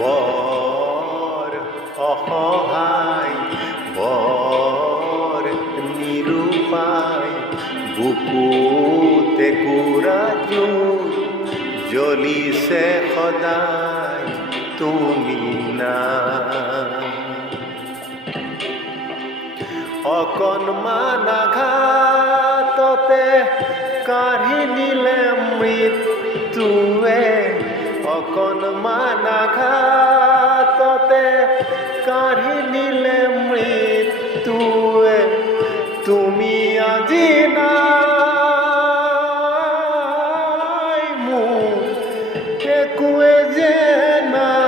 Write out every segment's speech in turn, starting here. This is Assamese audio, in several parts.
বৰ অসহায়, বৰ নিৰুপায়, বুকুতে কুৰা জুই জ্বলিছে সদায়, তুমি নাই। অকণমান আঘাততে কাঢ়ি নিলে মৃত্যুৱে, অকণমান আঘাততে কাঢ়ি নিলে মৃত্যুৱে, তুমি আজি নাই, মোৰ একোৱে যে নাই।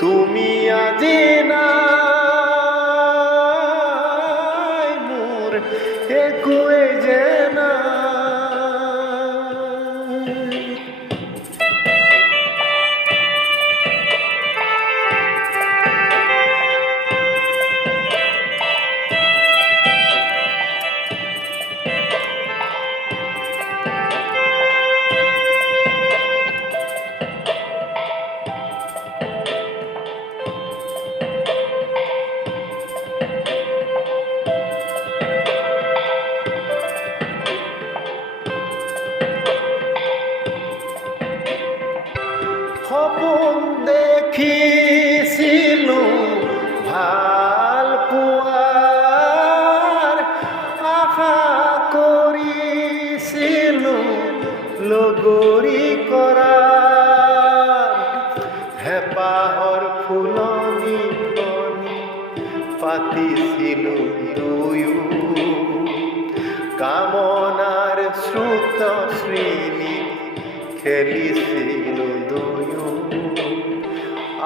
তুমি আজি নাই, মোৰ একোৱে যে নাই। সপোন দেখিছিলোঁ ভাল পোৱাৰ, আশা কৰিছিলোঁ লগৰী কৰাৰ, হেঁপাহৰ ফুলনি কণি পাতিছিলোঁ দুয়ো, কামনাৰ শ্ৰুত শ্ৰেণী খেলিছিলোঁ দুয়ো।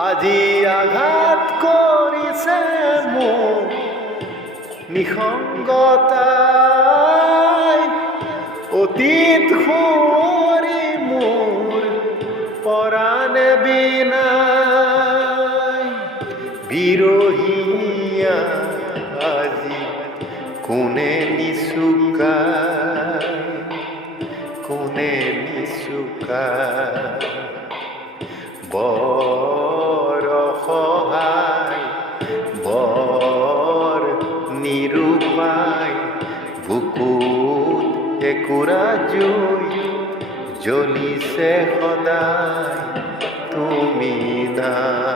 আজি আঘাত কৰিছে মোক নিসংগতাই, অতীত সুঁৱৰি মোৰ পৰাণে বিনাই, বিৰহীয়া আজি কোনে নিচুকাই, কোনে নিচুকাই। বৰ অসহায়, বৰ নিৰুপায়, বুকুত একুৰা জুই জ্বলিছে সদায়, তুমি নাই।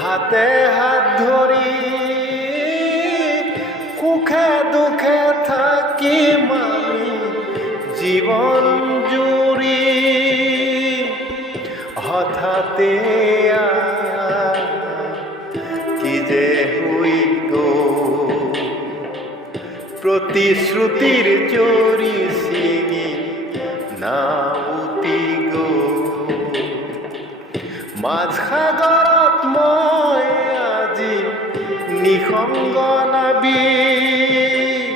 হাতে হাত ধৰি সুখে দুখে থাকিম আমি জীৱন জুৰি, হঠাতে কি যে হৈ গ'ল, প্ৰতিশ্ৰুতিৰ জৰি ছিঙি নাউতি গ'ল, মাজসাগৰত মই আজি নিসংগ নাবিক,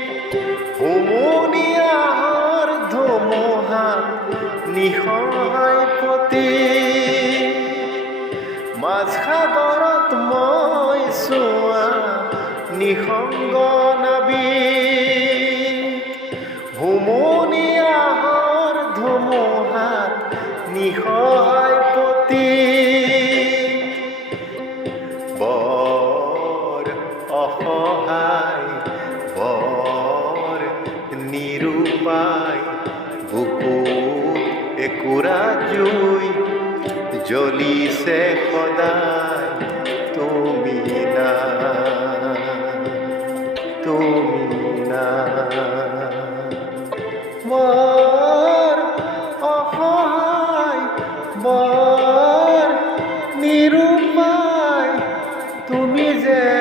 হুমুনিয়াহৰ ধুমুহাত নিসহায় প্ৰতীক, মাজসাগৰত মই চোৱা নিসংগ নাবিক, হুমুনিয়াহৰ ধুমুহাত নিসহায় প্ৰতীক। বৰ অসহায়, বৰ নিৰুপায়, বুকুত একুৰা জুই জ্বলিছে সদায় তুমি না, তুমি না। বৰ অসহায়, বৰ নিৰুপায় তুমি যে